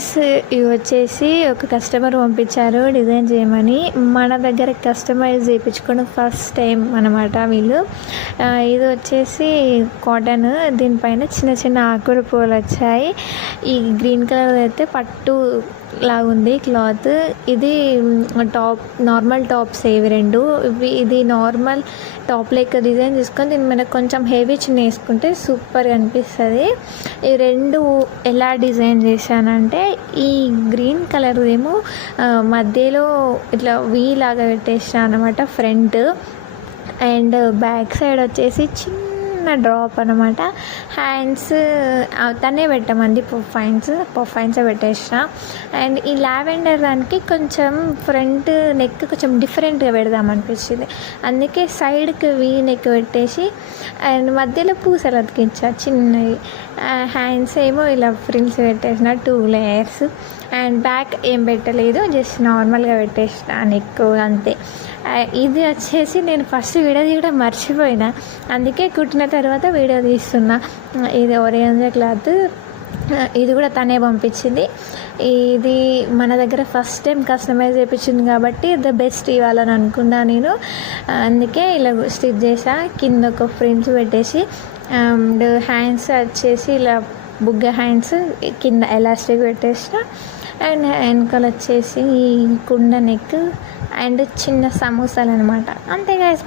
Guys, ఇవి వచ్చేసి ఒక కస్టమర్ పంపించారు డిజైన్ చేయమని. మన దగ్గర కస్టమైజ్ చేయించుకోవడం ఫస్ట్ టైం అనమాట వీళ్ళు. ఇది వచ్చేసి కాటన్, దీనిపైన చిన్న చిన్న ఆకుడు పూలు వచ్చాయి. ఈ గ్రీన్ కలర్ అయితే పట్టు లాగుంది క్లాత్. ఇది టాప్, నార్మల్ టాప్స్ ఇవి రెండు. ఇది నార్మల్ టాప్ లెక్క డిజైన్ తీసుకొని దీని మీద కొంచెం హెవీ చిన్న వేసుకుంటే సూపర్గా అనిపిస్తుంది. ఈ రెండు ఎలా డిజైన్ చేశానంటే, ఈ గ్రీన్ కలర్ ఏమో మధ్యలో ఇట్లా వీ లాగా పెట్టేసాను అనమాట ఫ్రంట్, అండ్ బ్యాక్ సైడ్ వచ్చేసి చిన్న డ్రాప్ అనమాట. హ్యాండ్స్ తనే పెట్టమంది, పఫైన్స్ పెట్టేసిన. అండ్ ఈ లావెండర్ దానికి కొంచెం ఫ్రంట్ నెక్ కొంచెం డిఫరెంట్గా పెడదాం అనిపించింది, అందుకే సైడ్కి వీ నెక్ పెట్టేసి అండ్ మధ్యలో పూసలు అతికించా చిన్నవి. హ్యాండ్స్ ఏమో ఇలా ఫ్రిల్స్ పెట్టేసిన 2 లేయర్స్. అండ్ బ్యాక్ ఏం పెట్టలేదు, జస్ట్ నార్మల్గా పెట్టేసిన నెక్ అంతే. ఇది వచ్చేసి నేను ఫస్ట్ వీడియో తీయడం మర్చిపోయినా, అందుకే కుట్టిన తర్వాత వీడియో తీస్తున్నా. ఇది ఆరెంజ్ క్లాత్, ఇది కూడా తనే పంపించింది. ఇది మన దగ్గర ఫస్ట్ టైం కస్టమైజ్ చేయించింది కాబట్టి ద బెస్ట్ ఇవ్వాలని అనుకున్నా నేను, అందుకే ఇలా స్టిచ్ చేసా. కింద ఒక ఫ్రిల్స్ పెట్టేసి అండ్ హ్యాండ్స్ వచ్చేసి ఇలా బుగ్గ హ్యాండ్స్ కింద ఎలాస్టిక్ పెట్టేసిన. అండ్ వెనకాల వచ్చేసి ఈ కుండ నెక్ అండ్ చిన్న సమోసాలు అనమాట. అంతే గైస్.